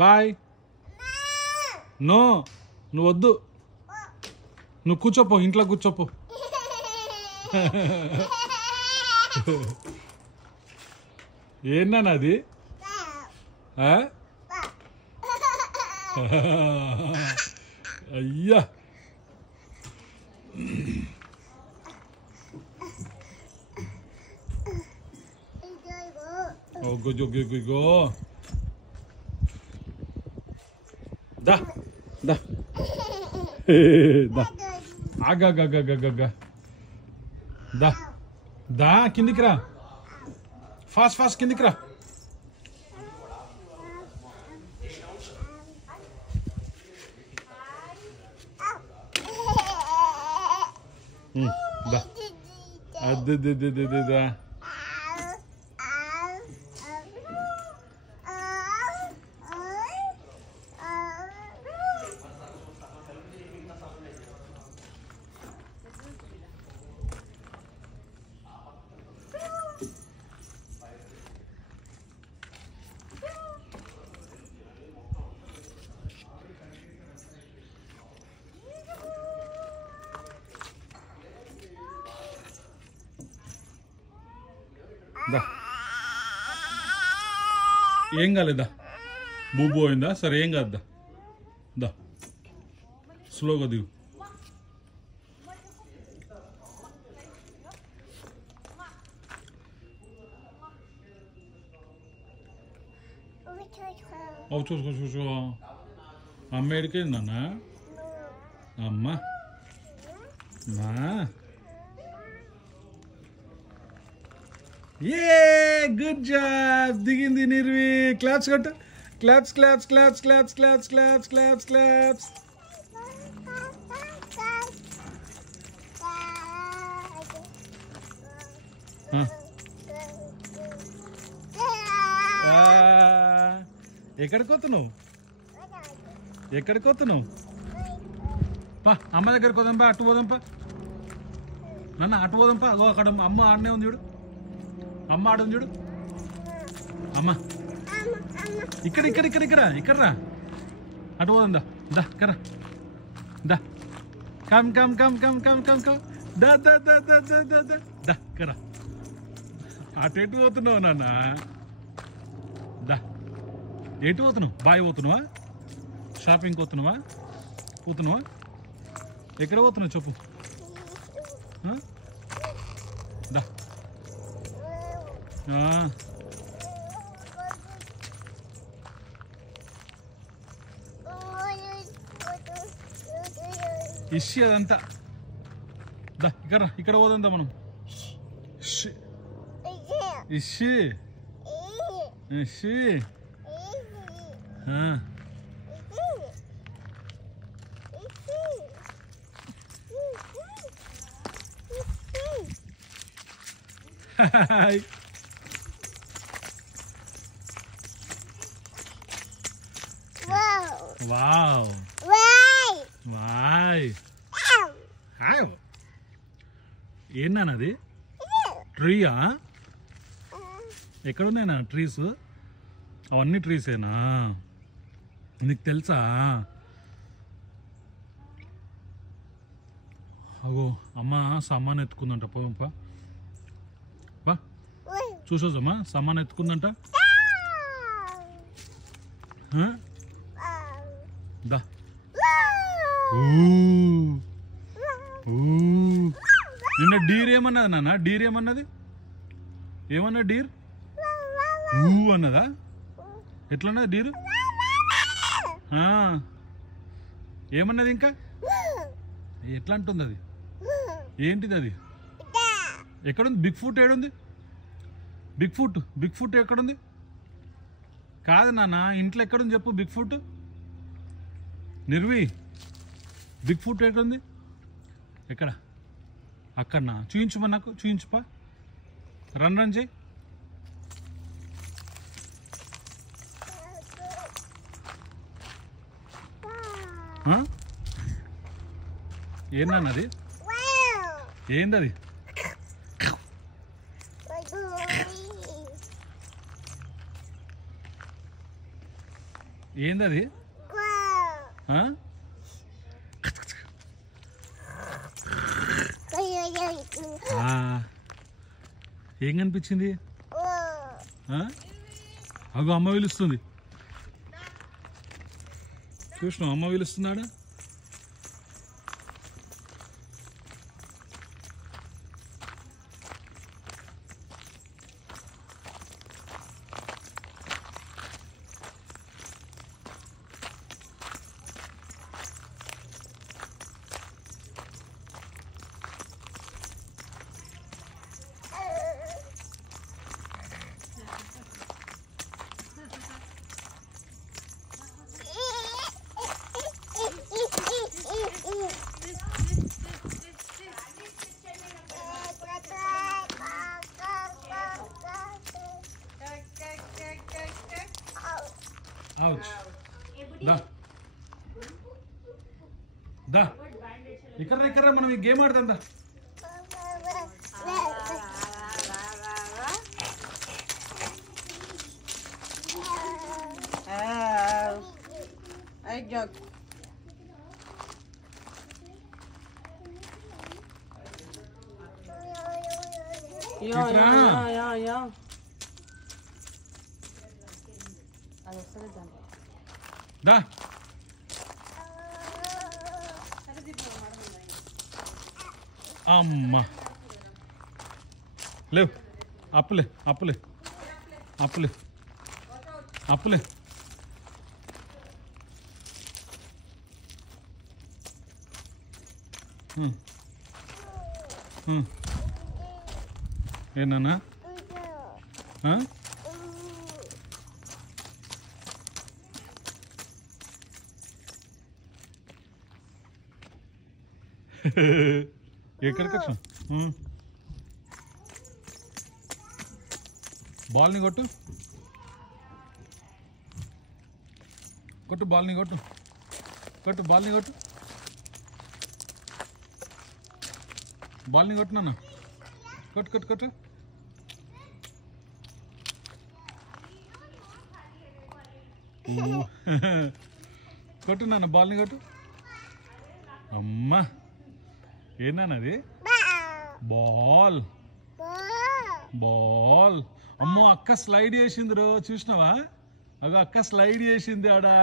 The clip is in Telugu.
బాయ్. నో, నువ్వు వద్దు, నువ్వు కూర్చోపో, ఇంట్లో కూర్చోపో. ఏంటన్నది? అయ్యా, గో దా దా దా ఆగా దా దా కిందికి రా, ఫాస్ట్ కిందికి రా. దా అద్దా దా. ఏం కాలేదా? బూబు అయిందా? సరే ఏం కాదు, దా స్లోగా దిగు. చూసుకో అమ్మ ఎడిపోయింది నాన్న. అమ్మ ఏ గుడ్ జాబ్, దిగింది నిర్వి. క్లాప్స్ కొట్టు, క్లాప్స్. ఎక్కడికి వస్తున్నావు? పా అమ్మ దగ్గరికి పోదాంపా, అటు పోదాంపా నాన్న, అటు పోదాంపా. అగో అక్కడ అమ్మ ఆడనే ఉంది చూడు, అమ్మ ఆడని చూడు. అమ్మ ఇక్కడ రా, అటు పోదాం. దా కరా, దా కమ్ దా కరా. అటు ఎటు పోతున్నావు నాన్న? దా ఎటు పోతున్నావు? బాయ్ పోతున్నావా? షాపింగ్కి పోతున్నావా? ఎక్కడ పోతున్నావు చెప్పు. దా ఇష్యూ అదంతా. దా ఇక్కడ పోదా మనం. Issue hi. వావ్ వాయ్. ఏంటన్నది? ట్రీయా? ఎక్కడున్నాయినా ట్రీస్? అవన్నీ ట్రీసేనా? నీకు తెలుసా? అగో అమ్మ సామాన్ ఎత్తుకుందంట. పోంపా బా, చూసోసమ్మా, సామాన్ ఎత్తుకుందంట. దా నిన్న డీర్ ఏమన్నది నాన్న? ఏమన్నా డీర్ అన్నదా? ఎట్లన్నది డీరు? ఏమన్నది ఇంకా? ఎట్లా అంటుంది అది? ఏంటిది అది? ఎక్కడుంది? బిగ్ ఫుట్ ఏడుంది? బిగ్ ఫుట్ ఎక్కడుంది? కాదు నాన్న, ఇంట్లో ఎక్కడుంది చెప్పు big foot. Nirvi, big foot ఎక్కడుంది? ఎక్కడ? అక్కడనా? చూయించుమా, నాకు చూయించుపా. రన్ చేయి. ఏందన్నది? ఏందది? ఏంది అది? ఏం కనిపించింది? అగో అమ్మ పిలుస్తుంది. చూసినావు అమ్మ పిలుస్తున్నాడా? దా ఇక్కడ మనం ఈ గేమ్ ఆడదాం. దా దా అమ్మా లేవు. అప్పులే అప్పులే అప్పులే అప్పులే. ఏనా ఎక్కడికి వచ్చా? బాల్ని కొట్టు కొట్టు బాల్ని కొట్టు కొట్టు బాల్ని కొట్టు బాల్ని కొట్టు నాన్న. కొట్టు కొట్టు కొట్టు. కొట్టు నాన్న బాల్ని కొట్టు. అమ్మా ఏనాది? Ball ball. అమ్మో అక్క స్లైడ్ చేసింది రో, చూసినావా? అగో అక్క స్లైడ్ చేసింది ఆడా.